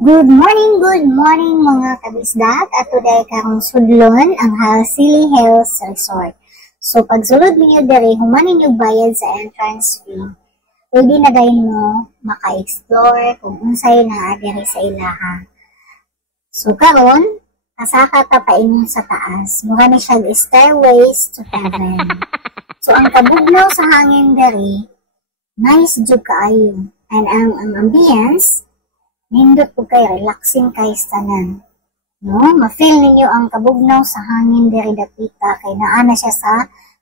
Good morning mga kabisdak. At today karong sudlon ang Halsili Hills Resort. So pagsulod niyo diri, humanin niyo bayad sa entrance fee. Pwede na dayon mo maka-explore kung unsay na diri sa ilaha. So karon, kasaka ta pa inyo sa taas. Mura ni siya stairways to heaven. So ang kabugnaw sa hangin diri, nice jud kaayo. And ang ambience, nindot po kayo, relaxing kayo sa tanan. No? Ma-feel ninyo ang kabugnaw sa hangin diri dapita kay naana siya sa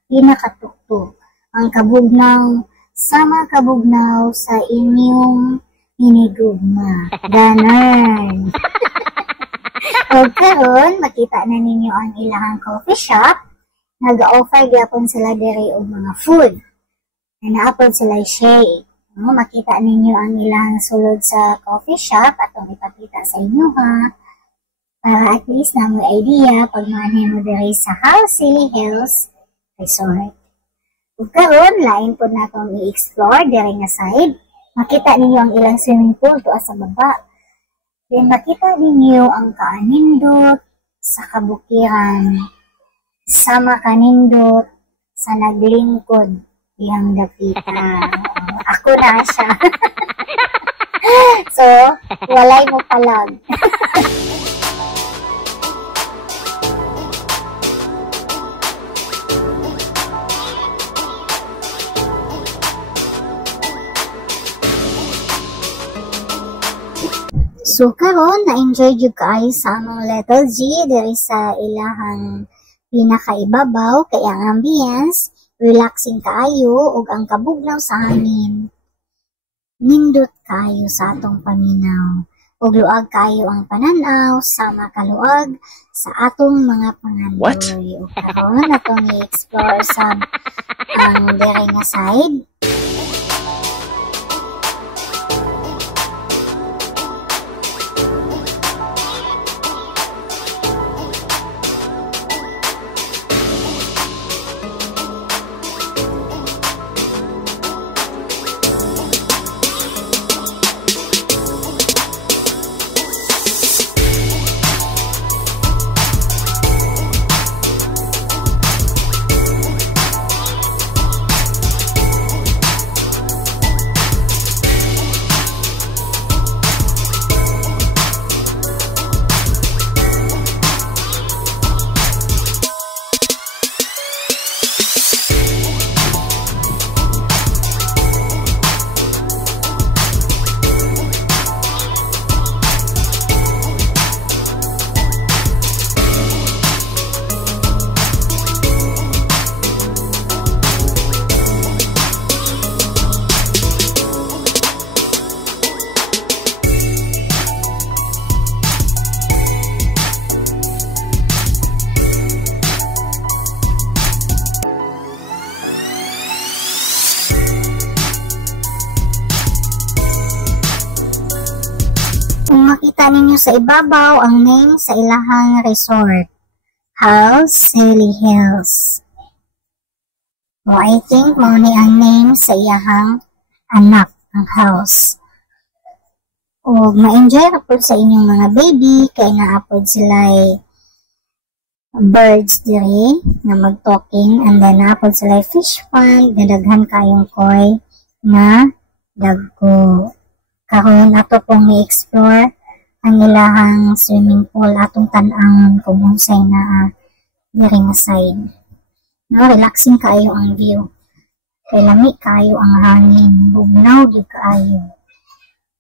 pinakatuktok. Ang kabugnaw, sama kabugnaw sa inyong hinigugma. Ganon. O karon, makita na ninyo ang ilahang coffee shop. Nag-offer gyapon sila diri og mga food. Naapod sila shake. No, makita ninyo ang ilang sulod sa coffee shop atong ipakita sa inyo ha. Para at least na mo idea pag manay mo diri sa Halsili Hills Resort. Ug karon lain pod natong i-explore diri nga side. Makita ninyo ang ilang swimming pool tuwa sa baba. Then makita ninyo ang kaanindot sa kabukiran. Sama kanindot sa naglingkod yang dapita. Ako na siya. So, walay mo palag. So, karon na-enjoy jud kaayo sa among Little G diri sa ilahang pinakaibabaw kay ang ambience relaxing kaayo ug ang kabugnaw sa hangin. Nindot kaayo sa atong paminaw. Ug luag kaayo ang pananaw sama kaluag sa atong mga pangandoy. Ug karon atong i-explore sa ang diri nga side. Makita ninyo sa ibabaw ang name sa ilahang resort, Halsili Hills. So I think mao ni ang name sa iyahang anak, ang house. O ma-enjoy ra pud sa inyong mga baby kay naapod sila birds diri na mag-talking and then naapod sila fish pond na daghan kayong koy na dagko. Karon ato pong i-explore ang ilahang swimming pool atong tan-ang kung unsay na diri nga side. No, relaxing kaayo ang view. Kay lami kaayo ang hangin, bugnaw gyud kaayo.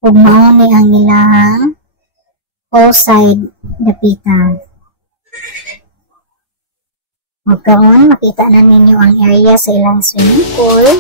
Ug mao ni ang ilahang poolside dapita. Ug karon makita na ninyo ang area sa ilang swimming pool.